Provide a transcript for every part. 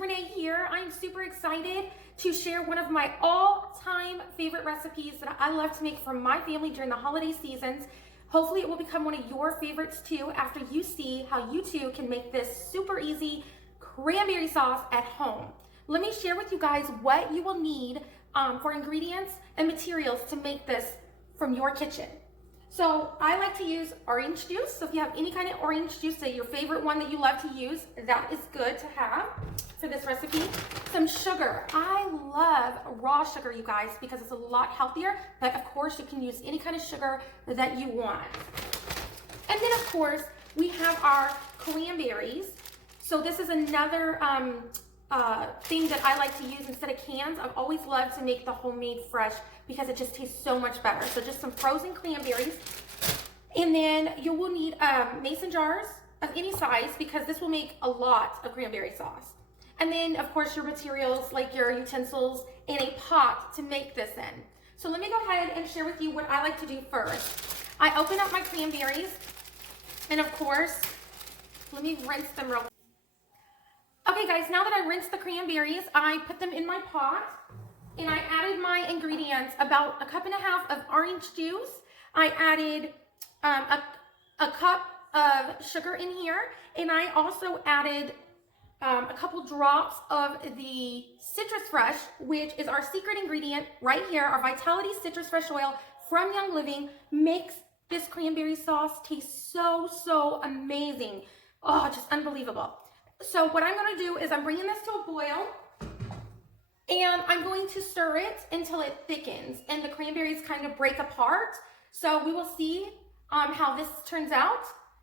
Renee here. I'm super excited to share one of my all-time favorite recipes that I love to make for my family during the holiday seasons. Hopefully it will become one of your favorites too after you see how you too can make this super easy cranberry sauce at home. Let me share with you guys what you will need for ingredients and materials to make this from your kitchen. So I like to use orange juice. So if you have any kind of orange juice, say your favorite one that you love to use, that is good to have for this recipe. Some sugar. I love raw sugar, you guys, because it's a lot healthier, but of course you can use any kind of sugar that you want. And then of course we have our cranberries. So this is another thing that I like to use instead of cans. I've always loved to make the homemade fresh because it just tastes so much better. So just some frozen cranberries. And then you will need mason jars of any size because this will make a lot of cranberry sauce. And then of course your materials like your utensils and a pot to make this in. So let me go ahead and share with you what I like to do first. I open up my cranberries and of course, let me rinse them real quick. Okay guys, now that I rinsed the cranberries, I put them in my pot and I added my ingredients, about 1.5 cups of orange juice. I added a cup of sugar in here, and I also added a couple drops of the Citrus Fresh, which is our secret ingredient right here. Our Vitality Citrus Fresh Oil from Young Living makes this cranberry sauce taste so amazing. Oh, just unbelievable. So what I'm going to do is I'm bringing this to a boil and I'm going to stir it until it thickens and the cranberries kind of break apart. So we will see how this turns out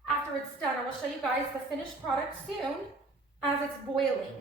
after it's done. I will show you guys the finished product soon as it's boiling.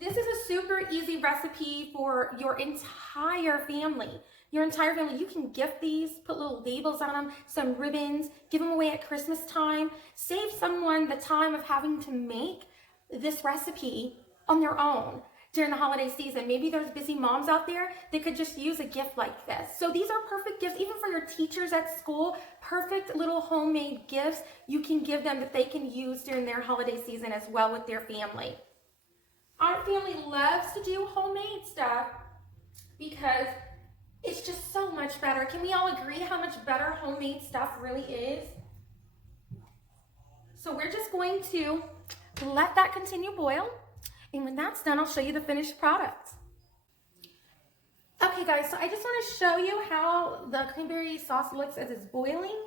This is a super easy recipe for your entire family. You can gift these, put little labels on them, some ribbons, give them away at Christmas time. Save someone the time of having to make this recipe on their own during the holiday season. Maybe there's busy moms out there that could just use a gift like this. So these are perfect gifts, even for your teachers at school, perfect little homemade gifts you can give them that they can use during their holiday season as well with their family. Our family loves to do homemade stuff because it's just so much better. Can we all agree how much better homemade stuff really is? So we're just going to let that continue boil. And when that's done, I'll show you the finished product. Okay guys, so I just want to show you how the cranberry sauce looks as it's boiling.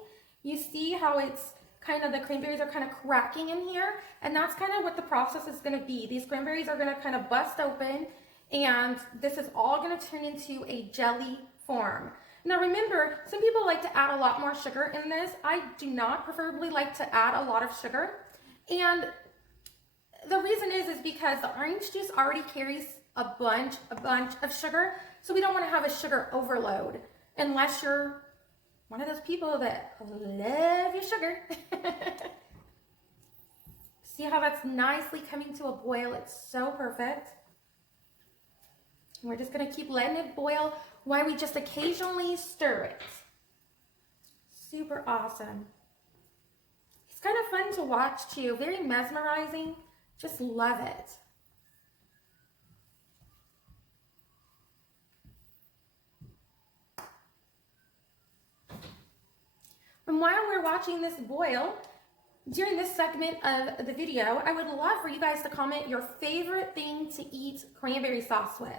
You see how it's the cranberries are kind of cracking in here, and that's kind of what the process is going to be. These cranberries are going to kind of bust open, and this is all going to turn into a jelly form. Now remember, some people like to add a lot more sugar in this. I do not preferably like to add a lot of sugar, and the reason is because the orange juice already carries a bunch of sugar, so we don't want to have a sugar overload unless you're one of those people that love your sugar. See how that's nicely coming to a boil? It's so perfect. And we're just going to keep letting it boil while we just occasionally stir it. Super awesome. It's kind of fun to watch too. Very mesmerizing. Just love it. And while we're watching this boil, during this segment of the video, I would love for you guys to comment your favorite thing to eat cranberry sauce with.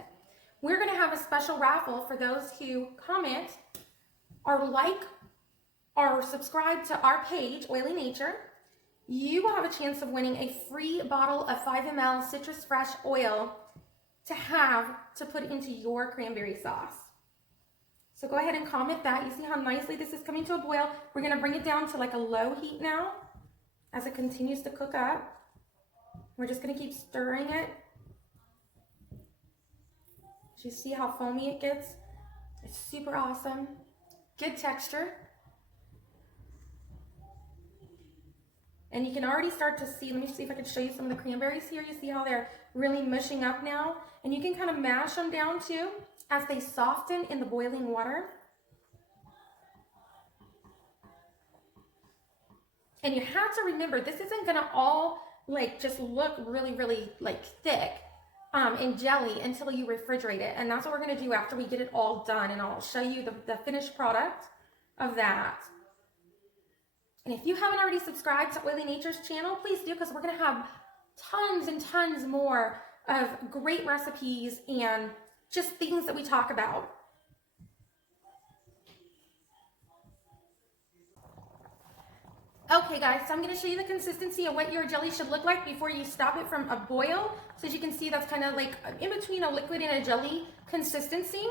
We're going to have a special raffle for those who comment or like or subscribe to our page, Oily Nature. You will have a chance of winning a free bottle of 5 ml Citrus Fresh oil to put into your cranberry sauce. So go ahead and comment that. You see how nicely this is coming to a boil. We're going to bring it down to like a low heat now as it continues to cook up. We're just going to keep stirring it. You see how foamy it gets? It's super awesome. Good texture. And you can already start to see, let me see if I can show you some of the cranberries here. You see how they're really mushing up now? And you can kind of mash them down too as they soften in the boiling water. And you have to remember, this isn't gonna all like just look really, really like thick and jelly until you refrigerate it. And that's what we're gonna do after we get it all done. And I'll show you the finished product of that. And if you haven't already subscribed to Oily Nature's channel, please do, because we're gonna have tons and tons more of great recipes and just things that we talk about. Okay guys, so I'm going to show you the consistency of what your jelly should look like before you stop it from a boil. So as you can see, that's kind of like in between a liquid and a jelly consistency.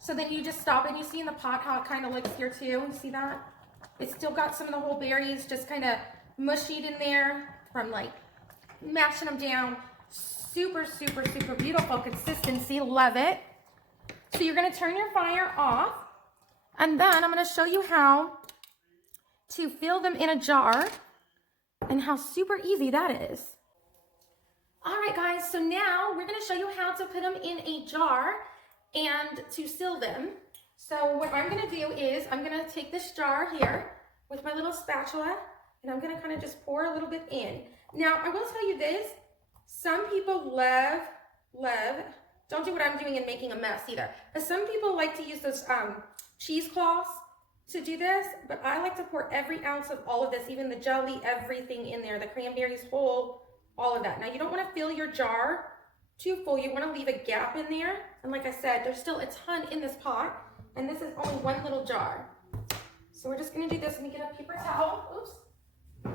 So then you just stop and you see in the pot how it kind of looks here too. You see that? It's still got some of the whole berries just kind of mushied in there from like mashing them down. Super, super, super beautiful consistency. Love it. So you're going to turn your fire off. And then I'm going to show you how to fill them in a jar and how super easy that is. All right guys, so now we're going to show you how to put them in a jar and to seal them. So what I'm going to do is I'm going to take this jar here with my little spatula and I'm going to kind of just pour a little bit in. Now I will tell you this, some people love, don't do what I'm doing and making a mess either, but some people like to use those cheesecloths to do this, but I like to pour every ounce of all of this, even the jelly, everything in there, the cranberries whole, all of that. Now you don't want to fill your jar too full. You want to leave a gap in there. And like I said, there's still a ton in this pot, and this is only one little jar. So we're just going to do this. Let me get a paper towel. Oops.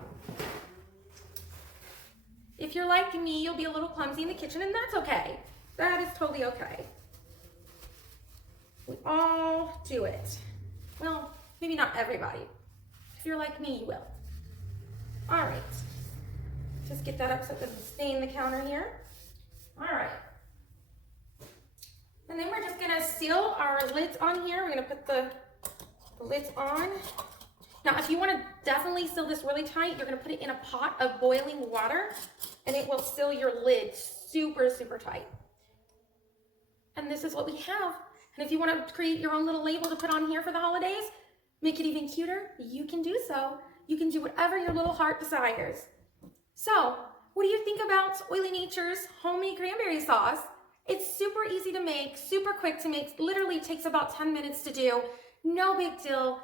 If you're like me, you'll be a little clumsy in the kitchen, and that's okay. That is totally okay. We all do it. Well, maybe not everybody. If you're like me, you will. All right. Just get that up so it doesn't stain the counter here. All right. And then we're just gonna seal our lids on here. We're gonna put the lids on. Now, if you wanna definitely seal this really tight, you're gonna put it in a pot of boiling water and it will seal your lid super, super tight. And this is what we have. And if you wanna create your own little label to put on here for the holidays, make it even cuter, you can do so. You can do whatever your little heart desires. So, what do you think about Oily Nature's homemade cranberry sauce? It's super easy to make, super quick to make, literally takes about 10 minutes to do. No big deal.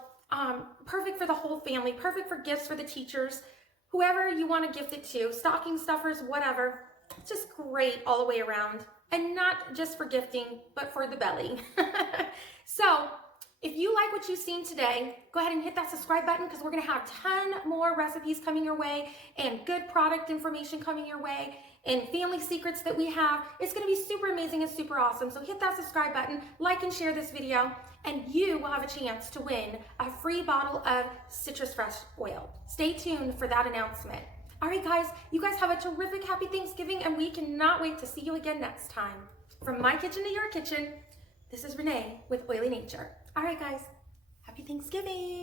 Perfect for the whole family, perfect for gifts for the teachers, whoever you want to gift it to, stocking stuffers, whatever. It's just great all the way around. And not just for gifting, but for the belly. So, if you like what you've seen today, go ahead and hit that subscribe button because we're going to have a ton more recipes coming your way and good product information coming your way and family secrets that we have. It's going to be super amazing and super awesome. So hit that subscribe button, like and share this video, and you will have a chance to win a free bottle of Citrus Fresh oil. Stay tuned for that announcement. All right, guys, you guys have a terrific happy Thanksgiving, and we cannot wait to see you again next time. From my kitchen to your kitchen, this is Renee with Oily Nature. All right, guys, happy Thanksgiving.